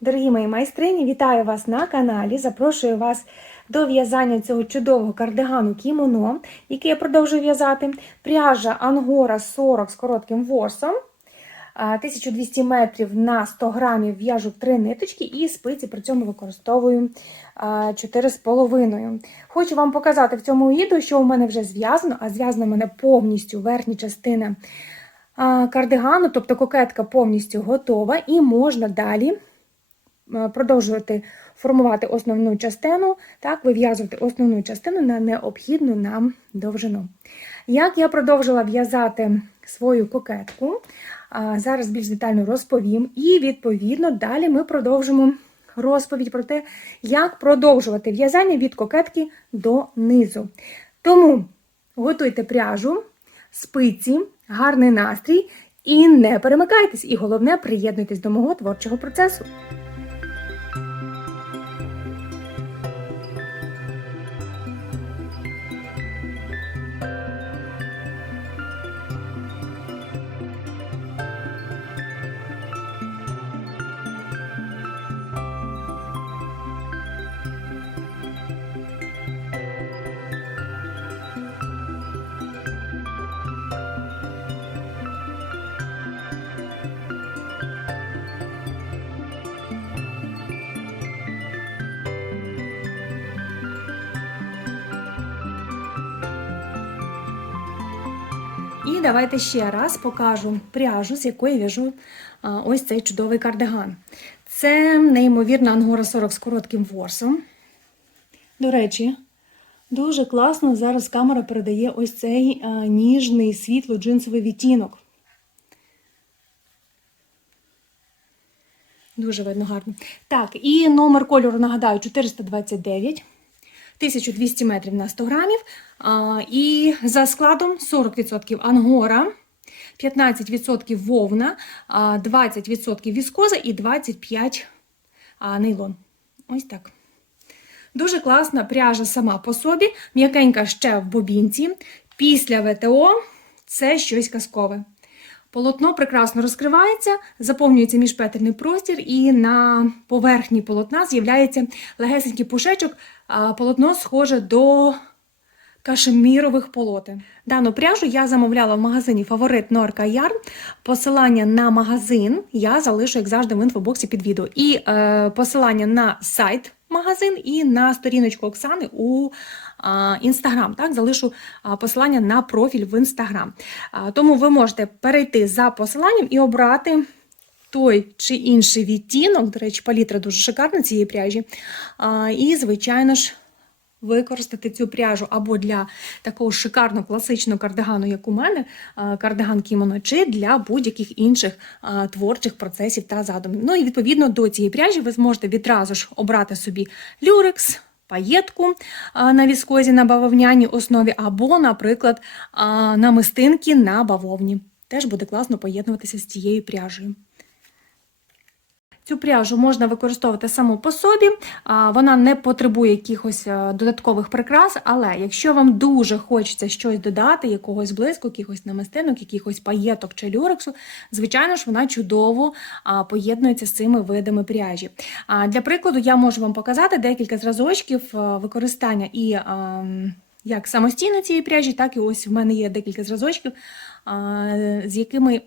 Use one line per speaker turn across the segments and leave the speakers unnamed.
Дорогі мої майстрині, вітаю вас на каналі. Запрошую вас до в'язання цього чудового кардигану кімоно, який я продовжую в'язати. Пряжа Ангора 40 з коротким ворсом. 1200 метрів на 100 грамів в'яжу три ниточки і спиці при цьому використовую 4,5. Хочу вам показати в цьому відео, що у мене вже зв'язано, а зв'язано в мене повністю верхня частина кардигану, тобто кокетка повністю готова, і можна далі продовжувати формувати основну частину, так, вив'язувати основну частину на необхідну нам довжину. Як я продовжила в'язати свою кокетку, зараз більш детально розповім. І, відповідно, далі ми продовжимо розповідь про те, як продовжувати в'язання від кокетки до низу. Тому готуйте пряжу, спиці, гарний настрій і не перемикайтесь. І головне, приєднуйтесь до мого творчого процесу. І давайте ще раз покажу пряжу, з якої в'яжу ось цей чудовий кардиган. Це неймовірна ангора 40 з коротким ворсом. До речі, дуже класно зараз камера передає ось цей ніжний світло-джинсовий відтінок. Дуже видно гарно. Так, і номер кольору, нагадаю, 429. 1200 метрів на 100 грамів. І за складом 40% ангора, 15% вовна, 20% віскоза і 25% нейлон. Ось так. Дуже класна пряжа сама по собі, м'якенька ще в бобінці. Після ВТО це щось казкове. Полотно прекрасно розкривається, заповнюється міжпетельний простір, і на поверхні полотна з'являється легесенький пушечок. Полотно схоже до кашемірових полотен. Дану пряжу я замовляла в магазині Фаворит Норка Яр. Посилання на магазин я залишу, як завжди, в інфобоксі під відео. І е, посилання на сайт магазин і на сторіночку Оксани у Інстаграм. Так, залишу посилання на профіль в Інстаграм. Тому ви можете перейти за посиланням і обрати. Той чи інший відтінок, до речі, палітра дуже шикарна цієї пряжі. І, звичайно ж, використати цю пряжу або для такого шикарного класичного кардигану, як у мене, кардиган кімоно, чи для будь-яких інших творчих процесів та задумів. Ну і відповідно до цієї пряжі ви зможете відразу ж обрати собі люрекс. Паєтку на віскозі на бавовняній основі, або, наприклад, намистинки на бавовні. Теж буде класно поєднуватися з цією пряжею. Цю пряжу можна використовувати саму по собі, вона не потребує якихось додаткових прикрас, але якщо вам дуже хочеться щось додати, якогось блиску, якихось намистинок, якихось паєток чи люрексу, звичайно ж, вона чудово поєднується з цими видами пряжі. Для прикладу, я можу вам показати декілька зразочків використання і а, як самостійно цієї пряжі, так і ось в мене є декілька зразочків, з якими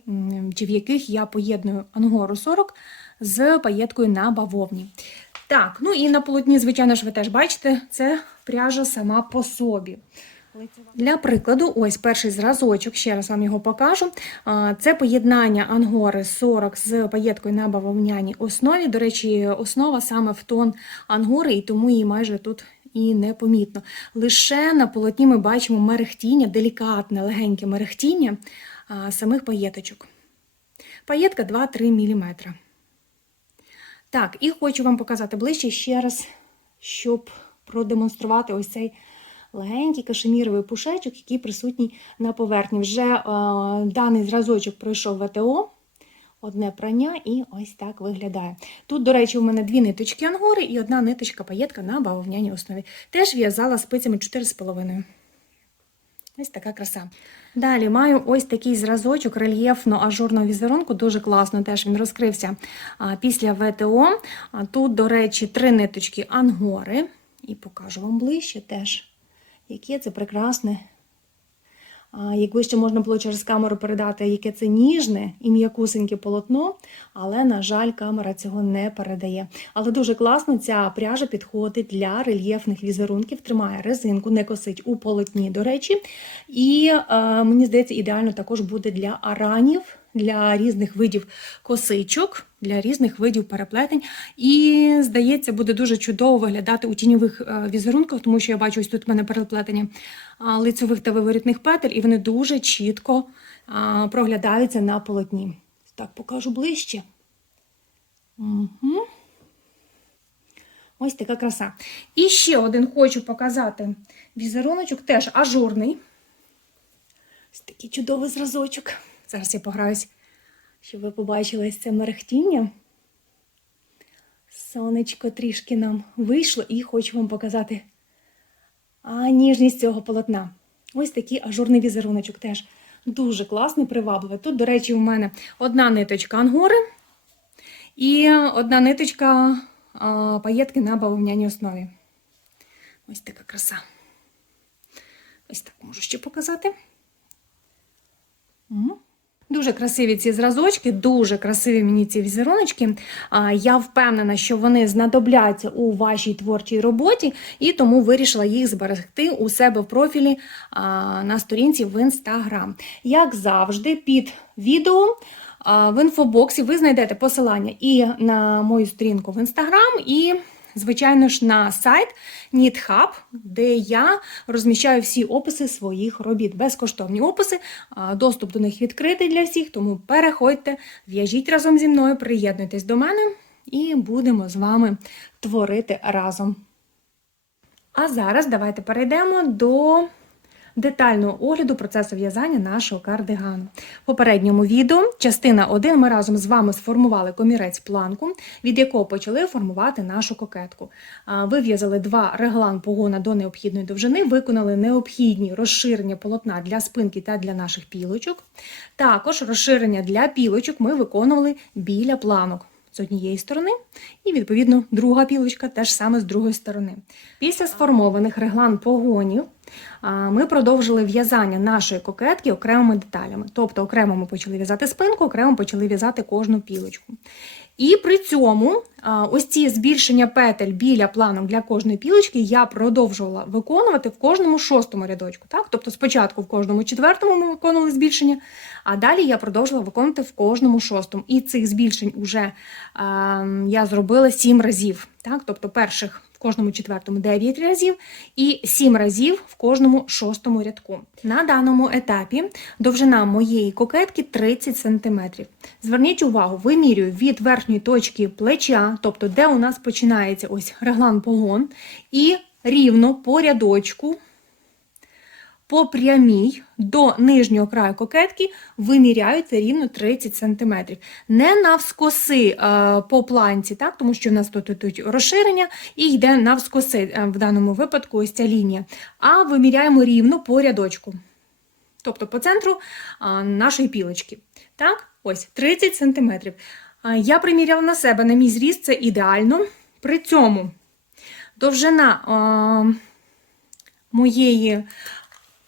чи в яких я поєдную ангору 40 з паєткою на бавовні. Так, ну і на полотні, звичайно ж, ви теж бачите, це пряжа сама по собі. Для прикладу, ось перший зразочок, ще раз вам його покажу. Це поєднання ангори 40 з паєткою на бавовняній основі. До речі, основа саме в тон ангори, і тому її майже тут і непомітно. Лише на полотні ми бачимо мерехтіння, делікатне, легеньке мерехтіння самих паєточок. Паєтка 2-3 мм. Так, і хочу вам показати ближче ще раз, щоб продемонструвати ось цей легенький кашеміровий пушечок, який присутній на поверхні. Вже е, даний зразочок пройшов ВТО, одне прання, і ось так виглядає. Тут, до речі, у мене дві ниточки ангори і одна ниточка паєтка на бавовняній основі. Теж в'язала спицями 4,5. Ось така краса. Далі маю ось такий зразочок рельєфно-ажурного візерунку. Дуже класно теж він розкрився після ВТО. Тут, до речі, три ниточки ангори. І покажу вам ближче теж, яке це прекрасне. Якби ще можна було через камеру передати, яке це ніжне і м'якусеньке полотно, але, на жаль, камера цього не передає. Але дуже класно ця пряжа підходить для рельєфних візерунків, тримає резинку, не косить у полотні, до речі. І е, мені здається, ідеально також буде для аранів, для різних видів косичок, для різних видів переплетень. І, здається, буде дуже чудово виглядати у тіньових е, візерунках, тому що я бачу, ось тут в мене переплетення а, лицьових та виворітних петель, і вони дуже чітко проглядаються на полотні. Так, покажу ближче. Угу. Ось така краса. І ще один хочу показати візеруночок, теж ажурний. Ось такий чудовий зразочок. Зараз я пограюсь, щоб ви побачили це мерехтіння. Сонечко трішки нам вийшло, і хочу вам показати а, ніжність цього полотна. Ось такий ажурний візеруночок теж дуже класний, привабливий. Тут, до речі, у мене одна ниточка ангори і одна ниточка а, паєтки на бавовняній основі. Ось така краса. Ось так можу ще показати. М. Дуже красиві ці зразочки, дуже красиві мені ці візеруночки. Я впевнена, що вони знадобляться у вашій творчій роботі, і тому вирішила їх зберегти у себе в профілі на сторінці в інстаграм. Як завжди, під відео. В інфобоксі ви знайдете посилання і на мою сторінку в інстаграм, і звичайно ж, на сайт NeedHub, де я розміщаю всі описи своїх робіт. Безкоштовні описи, доступ до них відкритий для всіх, тому переходьте, в'яжіть разом зі мною, приєднуйтесь до мене і будемо з вами творити разом. А зараз давайте перейдемо до детального огляду процесу в'язання нашого кардигану. В попередньому відео, частина 1, ми разом з вами сформували комірець планку, від якого почали формувати нашу кокетку. Вив'язали два реглан погона до необхідної довжини, виконали необхідні розширення полотна для спинки та для наших пілочок. Також розширення для пілочок ми виконували біля планок з однієї сторони, і, відповідно, друга пілочка теж саме з другої сторони. Після сформованих реглан погонів ми продовжили в'язання нашої кокетки окремими деталями. Тобто, окремо ми почали в'язати спинку, окремо почали в'язати кожну пілочку. І при цьому ось ці збільшення петель біля планок для кожної пілочки я продовжувала виконувати в кожному шостому рядочку. Так? Тобто спочатку в кожному четвертому ми виконували збільшення, а далі я продовжила виконувати в кожному шостому. І цих збільшень вже а, я зробила сім разів. Так? Тобто перших кожному четвертому 9 разів і 7 разів в кожному шостому рядку. На даному етапі довжина моєї кокетки 30 см. Зверніть увагу, вимірюю від верхньої точки плеча, тобто де у нас починається ось реглан погон, і рівно по рядочку. По прямій до нижнього краю кокетки виміряються рівно 30 см. Не навскоси е, по планці, так, тому що у нас тут тут розширення і йде навскоси е, в даному випадку ось ця лінія. А виміряємо рівно по рядочку. Тобто по центру е, нашої пілочки. Так, ось 30 см. Я приміряла на себе, на мій зріст, це ідеально. При цьому довжина моєї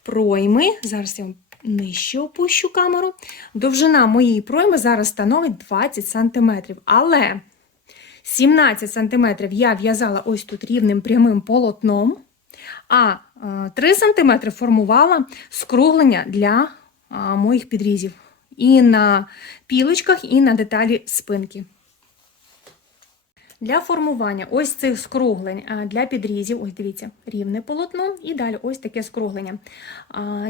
пройми. Зараз я вам нижче опущу камеру. Довжина моєї пройми зараз становить 20 см. Але 17 см я в'язала ось тут рівним прямим полотном, а 3 см формувала скруглення для моїх підрізів. І на пілочках, і на деталі спинки. Для формування ось цих скруглень для підрізів, ось дивіться, рівне полотно, і далі ось таке скруглення.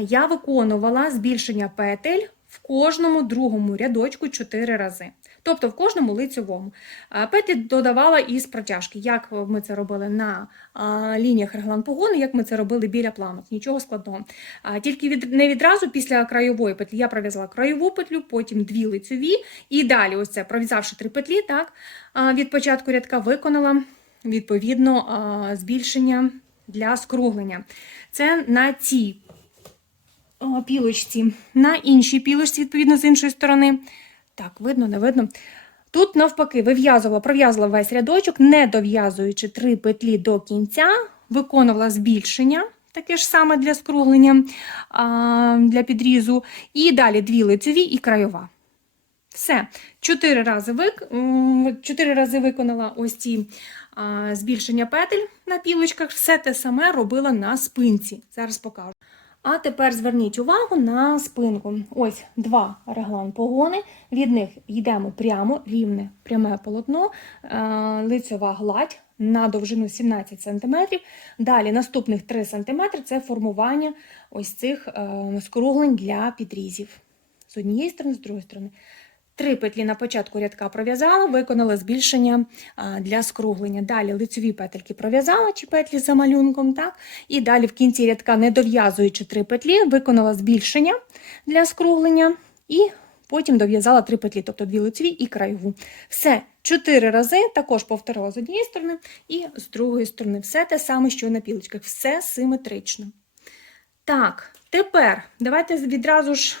Я виконувала збільшення петель в кожному другому рядочку 4 рази. Тобто в кожному лицьовому. Петлі додавала із протяжки, як ми це робили на лініях реглан погону, як ми це робили біля планок. Нічого складного. Тільки від, не відразу після краєвої петлі я пров'язала краєву петлю, потім дві лицьові, і далі, ось це пров'язавши три петлі, так, від початку рядка виконала відповідно збільшення для скруглення. Це на цій пілочці на іншій пілочці, відповідно, з іншої сторони. Так, видно, не видно. Тут, навпаки, вив'язувала, пров'язувала весь рядочок, не дов'язуючи три петлі до кінця, виконувала збільшення, таке ж саме для скруглення, для підрізу. І далі дві лицеві і краєва. Все. Чотири рази, вик... чотири рази виконала ось ці збільшення петель на пілочках. Все те саме робила на спинці. Зараз покажу. А тепер зверніть увагу на спинку. Ось два реглан погони. Від них йдемо прямо, рівне, пряме полотно, е, лицьова гладь на довжину 17 см. Далі наступних 3 см це формування ось цих е, скруглень для підрізів. З однієї сторони, з другої сторони. Три петлі на початку рядка пров'язала, виконала збільшення для скруглення. Далі лицеві петельки пров'язала чи петлі за малюнком, так? І далі в кінці рядка, не дов'язуючи три петлі, виконала збільшення для скруглення і потім дов'язала три петлі, тобто дві лицеві і краєву. Все чотири рази, також повторила з однієї сторони і з другої сторони. Все те саме, що на пілочках, все симетрично. Так, тепер давайте відразу ж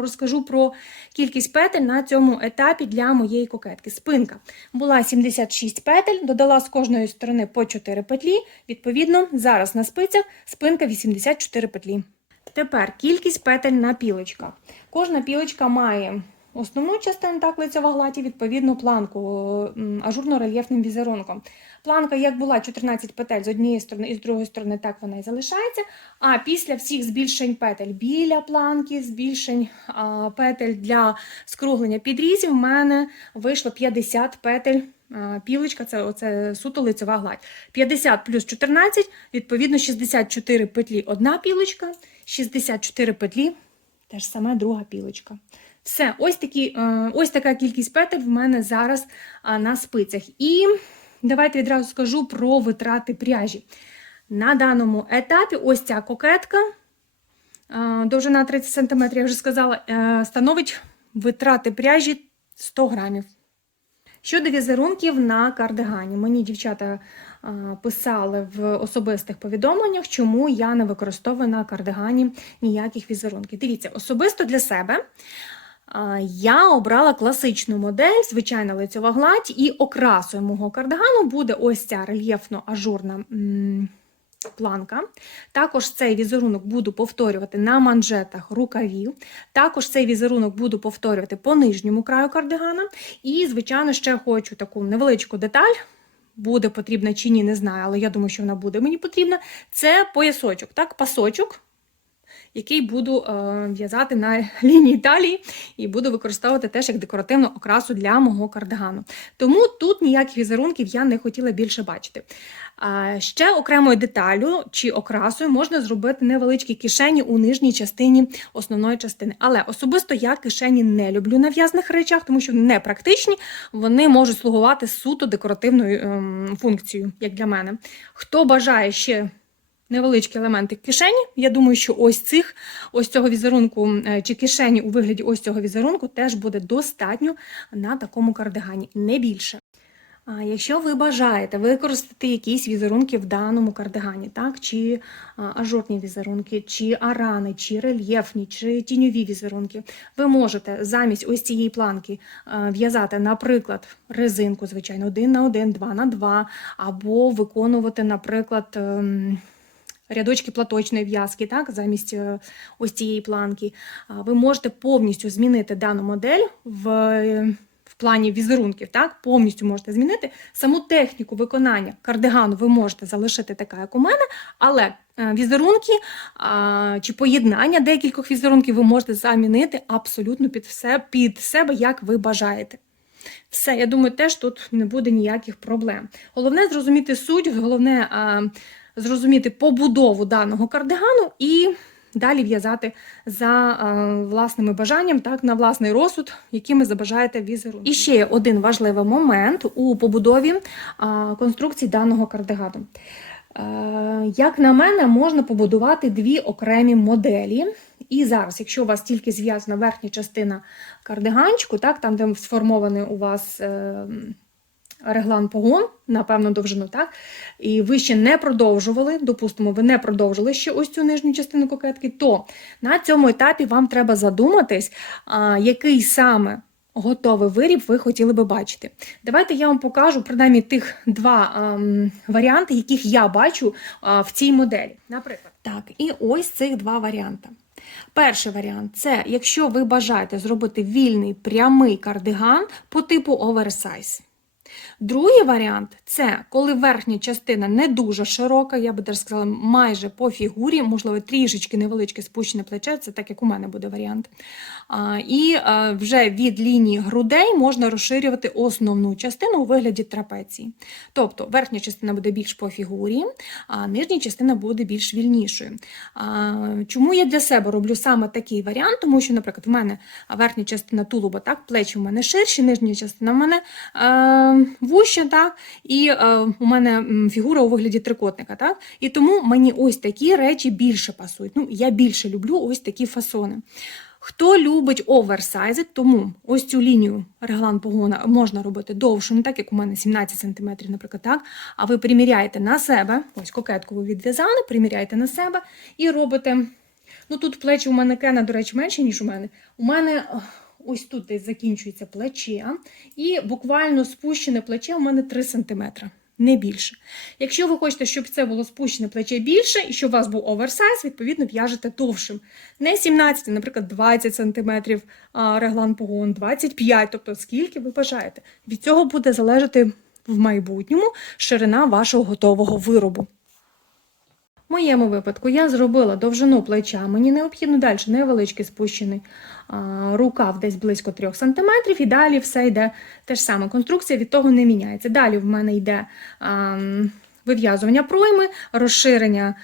розкажу про кількість петель на цьому етапі для моєї кокетки. Спинка була 76 петель, додала з кожної сторони по 4 петлі. Відповідно, зараз на спицях спинка 84 петлі. Тепер кількість петель на пілочках. Кожна пілочка має основну частину, так, лицева гладь, і відповідну планку ажурно-рельєфним візерунком. Планка, як була 14 петель з однієї сторони і з другої сторони, так вона і залишається. А після всіх збільшень петель біля планки, збільшень а, петель для скруглення підрізів, в мене вийшло 50 петель. Пілочка, це оце суто лицева гладь. 50 плюс 14, відповідно, 64 петлі одна пілочка, 64 петлі, теж саме друга пілочка. Все, ось, такі, е, ось така кількість петель в мене зараз на спицях. І давайте відразу скажу про витрати пряжі. На даному етапі ось ця кокетка, е, довжина 30 см, я вже сказала, е, становить витрати пряжі 100 грамів. Щодо візерунків на кардигані, мені дівчата писали в особистих повідомленнях, чому я не використовую на кардигані ніяких візерунків. Дивіться, особисто для себе я обрала класичну модель, звичайна лицьова гладь, і окрасою мого кардигану буде ось ця рельєфно-ажурна. Планка. Також цей візерунок буду повторювати на манжетах рукавів. Також цей візерунок буду повторювати по нижньому краю кардигана. І, звичайно, ще хочу таку невеличку деталь. Буде потрібна чи ні, не знаю, але я думаю, що вона буде мені потрібна. Це поясочок, так, пасочок, який буду е, в'язати на лінії талії і буду використовувати теж як декоративну окрасу для мого кардигану. Тому тут ніяких візерунків я не хотіла більше бачити. Ще окремою деталю чи окрасою можна зробити невеличкі кишені у нижній частині основної частини. Але особисто я кишені не люблю на в'язаних речах, тому що не практичні, вони можуть слугувати суто декоративною ем, функцією, як для мене. Хто бажає ще невеличкі елементи кишені, я думаю, що ось цих, ось цього візерунку е, чи кишені у вигляді ось цього візерунку теж буде достатньо на такому кардигані, не більше. А якщо ви бажаєте використати якісь візерунки в даному кардигані, так, чи ажурні візерунки, чи арани, чи рельєфні, чи тіньові візерунки, ви можете замість ось цієї планки в'язати, наприклад, резинку, звичайно, 1 на 1, 2 на 2, або виконувати, наприклад, ем, рядочки платочної в'язки, так, замість е, ось цієї планки. Ви можете повністю змінити дану модель в. в плані візерунків, так, повністю можете змінити. Саму техніку виконання кардигану ви можете залишити така, як у мене, але е, візерунки чи поєднання декількох візерунків ви можете замінити абсолютно під, все, під себе, як ви бажаєте. Все, я думаю, теж тут не буде ніяких проблем. Головне зрозуміти суть, головне зрозуміти побудову даного кардигану і далі в'язати за а, власними бажанням, так, на власний розсуд, якими забажаєте візерунок. І ще один важливий момент у побудові а, конструкції даного кардигану. Е, Як на мене, можна побудувати дві окремі моделі. І зараз, якщо у вас тільки зв'язана верхня частина кардиганчику, так, там, де сформований у вас е, реглан погон, на певну довжину, так? І ви ще не продовжували, допустимо, ви не продовжили ще ось цю нижню частину кокетки, то на цьому етапі вам треба задуматись, який саме готовий виріб ви хотіли би бачити. Давайте я вам покажу принаймні тих два ем, варіанти, яких я бачу а, в цій моделі. Наприклад, так, і ось цих два варіанти. Перший варіант це якщо ви бажаєте зробити вільний прямий кардиган по типу оверсайз. Другий варіант це коли верхня частина не дуже широка, я би даже сказала, майже по фігурі, можливо, трішечки невеличке спущене плече, це так як у мене буде варіант. І а, вже від лінії грудей можна розширювати основну частину у вигляді трапеції. Тобто верхня частина буде більш по фігурі, а нижня частина буде більш вільнішою. Чому я для себе роблю саме такий варіант? Тому що, наприклад, в мене верхня частина тулуба, так, плечі в мене ширші, нижня частина в мене е, вуща, так, і е, у мене фігура у вигляді трикотника. Так, і тому мені ось такі речі більше пасують. Ну, я більше люблю ось такі фасони. Хто любить оверсайзи, тому ось цю лінію реглан погона можна робити довшу, не так як у мене 17 см, наприклад, так. А ви приміряєте на себе, ось кокетку ви відв'язали, приміряєте на себе і робите. Ну тут плечі у мене кена, до речі, менше, ніж у мене. У мене ось тут десь закінчується плече, і буквально спущене плече у мене 3 см. Не більше. Якщо ви хочете, щоб це було спущене плече більше, і щоб у вас був оверсайз, відповідно в'яжете довшим. Не 17, наприклад, 20 см реглан погон, 25 тобто скільки ви бажаєте. Від цього буде залежати в майбутньому ширина вашого готового виробу. В моєму випадку я зробила довжину плеча, мені необхідно далі невеличкий спущений рукав десь близько 3 см, і далі все йде те ж саме. Конструкція від того не міняється. Далі в мене йде вив'язування пройми, розширення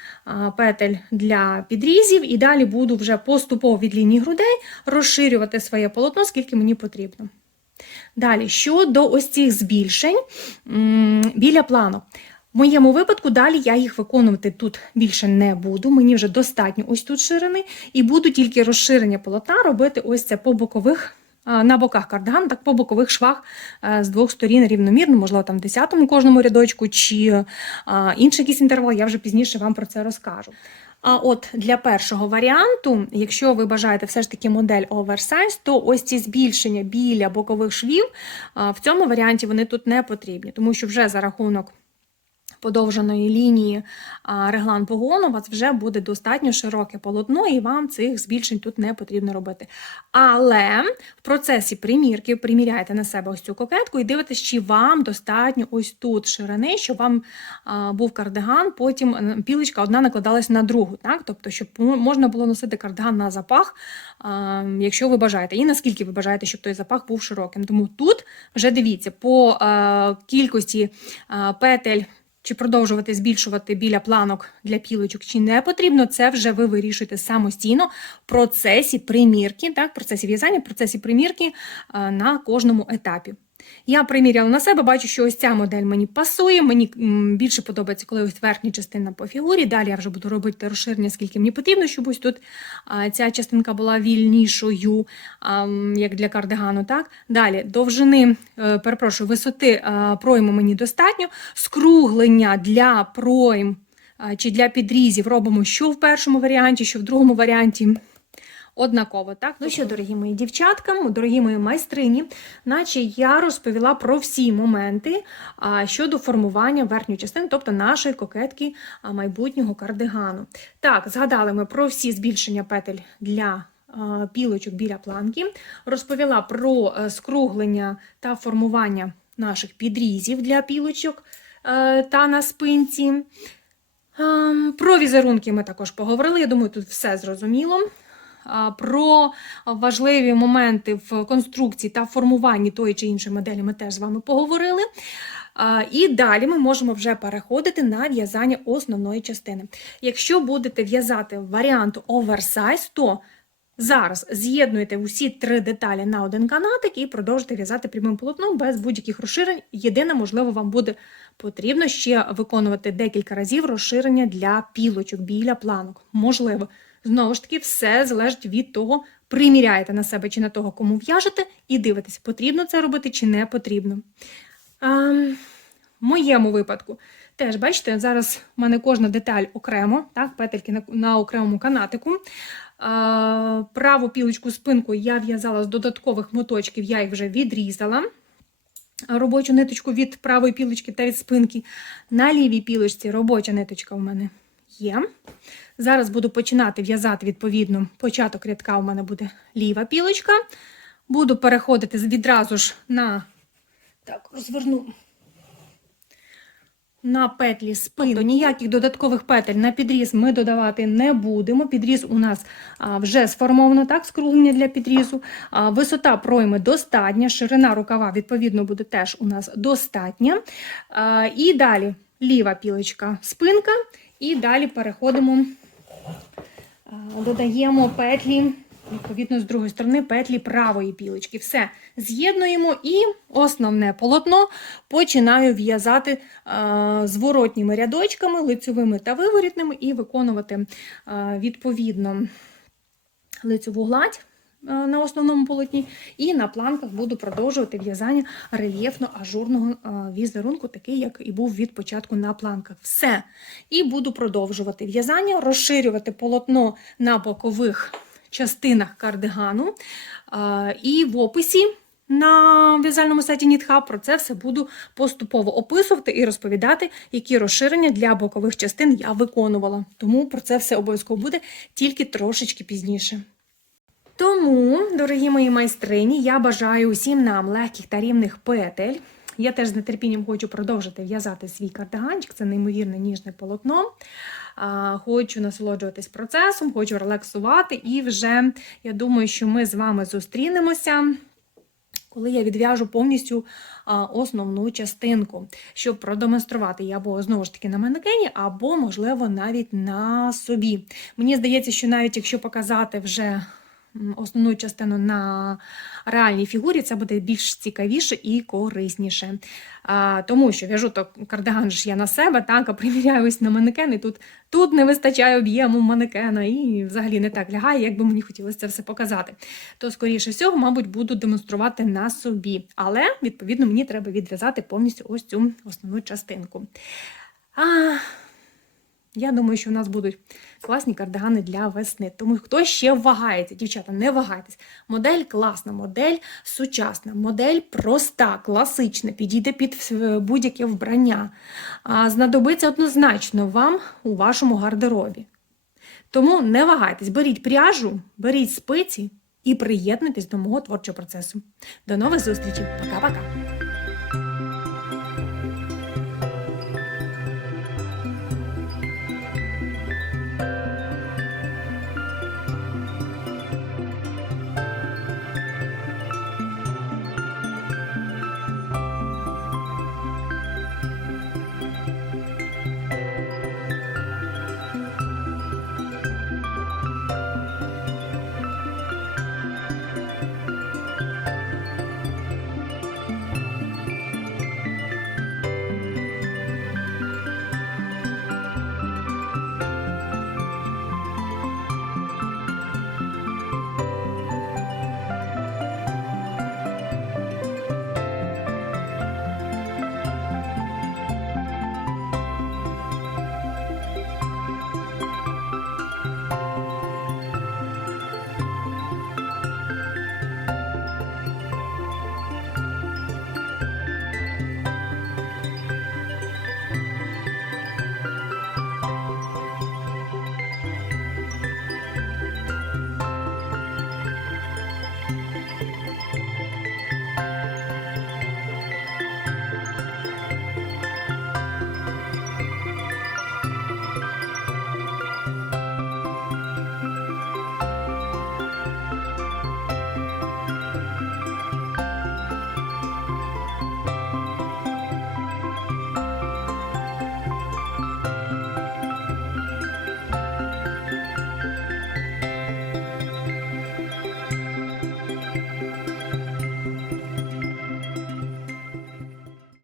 петель для підрізів, і далі буду вже поступово від лінії грудей розширювати своє полотно, скільки мені потрібно. Далі, щодо ось цих збільшень біля плану. В моєму випадку далі я їх виконувати тут більше не буду. Мені вже достатньо ось тут ширини, і буду тільки розширення полотна робити ось це по бокових. На боках кардиган, так по бокових швах з двох сторін рівномірно, можливо, там в 10-му кожному рядочку чи інший якийсь інтервал, я вже пізніше вам про це розкажу. А от для першого варіанту, якщо ви бажаєте все ж таки модель оверсайз, то ось ці збільшення біля бокових швів в цьому варіанті вони тут не потрібні, тому що вже за рахунок подовженої лінії реглан погону, у вас вже буде достатньо широке полотно, і вам цих збільшень тут не потрібно робити. Але в процесі примірки приміряєте на себе ось цю кокетку і дивитесь, чи вам достатньо ось тут ширини, щоб вам був кардиган, потім пілочка одна накладалась на другу. Так? Тобто, щоб можна було носити кардиган на запах, якщо ви бажаєте. І наскільки ви бажаєте, щоб той запах був широким. Тому тут вже дивіться, по кількості петель. Чи продовжувати збільшувати біля планок для пілочок, чи не потрібно, це вже ви вирішуєте самостійно в процесі примірки, так, в процесі в'язання, в процесі примірки на кожному етапі. Я приміряла на себе, бачу, що ось ця модель мені пасує. Мені більше подобається, коли ось верхня частина по фігурі. Далі я вже буду робити розширення, скільки мені потрібно, щоб ось тут ця частинка була вільнішою, як для кардигану. Так? Далі довжини, е, перепрошую, висоти пройму мені достатньо. Скруглення для пройм чи для підрізів робимо що в першому варіанті, що в другому варіанті. Однаково, так? Ну що, дорогі мої дівчатка, дорогі мої майстрині, наче я розповіла про всі моменти а, щодо формування верхньої частини, тобто нашої кокетки а, майбутнього кардигану. Так, згадали ми про всі збільшення петель для пілочок біля планки, розповіла про е, скруглення та формування наших підрізів для пілочок е, та на спинці. Про візерунки ми також поговорили. Я думаю, тут все зрозуміло. Про важливі моменти в конструкції та формуванні тої чи іншої моделі ми теж з вами поговорили. І далі ми можемо вже переходити на в'язання основної частини. Якщо будете в'язати варіант оверсайз, то зараз з'єднуєте усі три деталі на один канатик і продовжите в'язати прямим полотном без будь-яких розширень. Єдине, можливо, вам буде потрібно ще виконувати декілька разів розширення для пілочок біля планок. Можливо. Знову ж таки, все залежить від того, приміряєте на себе чи на того, кому в'яжете, і дивитесь, потрібно це робити чи не потрібно. Ем, в моєму випадку теж, бачите, зараз в мене кожна деталь окремо, так, петельки на, на окремому канатику. Е, праву пілочку спинку я в'язала з додаткових моточків, я їх вже відрізала. Робочу ниточку від правої пілочки та від спинки. На лівій пілочці робоча ниточка у мене є. Зараз буду починати в'язати, відповідно, початок рядка у мене буде ліва пілочка. Буду переходити відразу ж на так, розверну на петлі спину. Ніяких додаткових петель на підріз ми додавати не будемо. Підріз у нас вже сформовано, так, скруглення для підрізу. Висота пройми достатня, ширина рукава, відповідно, буде теж у нас достатня. І далі ліва пілочка, спинка, і далі переходимо, додаємо петлі. Відповідно, з другої сторони петлі правої пілочки. Все з'єднуємо і основне полотно починаю в'язати зворотніми рядочками, лицьовими та виворітними, і виконувати відповідно лицьову гладь на основному полотні. І на планках буду продовжувати в'язання рельєфно-ажурного е, візерунку, такий, як і був від початку на планках. Все. І буду продовжувати в'язання, розширювати полотно на бокових частинах кардигану. І в описі на в'язальному сайті NitHub про це все буду поступово описувати і розповідати, які розширення для бокових частин я виконувала. Тому про це все обов'язково буде тільки трошечки пізніше. Тому, дорогі мої майстрині, я бажаю усім нам легких та рівних петель. Я теж з нетерпінням хочу продовжити в'язати свій кардиганчик, це неймовірне ніжне полотно. Хочу насолоджуватись процесом, хочу релаксувати, і вже я думаю, що ми з вами зустрінемося. Коли я відв'яжу повністю основну частинку, щоб продемонструвати її або знову ж таки на манекені, або, можливо, навіть на собі. Мені здається, що навіть якщо показати вже основну частину на реальній фігурі, це буде більш цікавіше і корисніше. А, тому що в'яжу то кардиган ж я на себе, так, а приміряю ось на манекен, і тут, тут не вистачає об'єму манекена, і взагалі не так лягає, як би мені хотілося це все показати. То, скоріше всього, мабуть, буду демонструвати на собі. Але, відповідно, мені треба відв'язати повністю ось цю основну частинку. А, я думаю, що в нас будуть класні кардигани для весни. Тому хто ще вагається, дівчата, не вагайтесь. Модель класна, модель сучасна, модель проста, класична, підійде під будь-яке вбрання. А, Знадобиться однозначно вам у вашому гардеробі. Тому не вагайтесь, беріть пряжу, беріть спиці і приєднуйтесь до мого творчого процесу. До нових зустрічей. Пока-пока!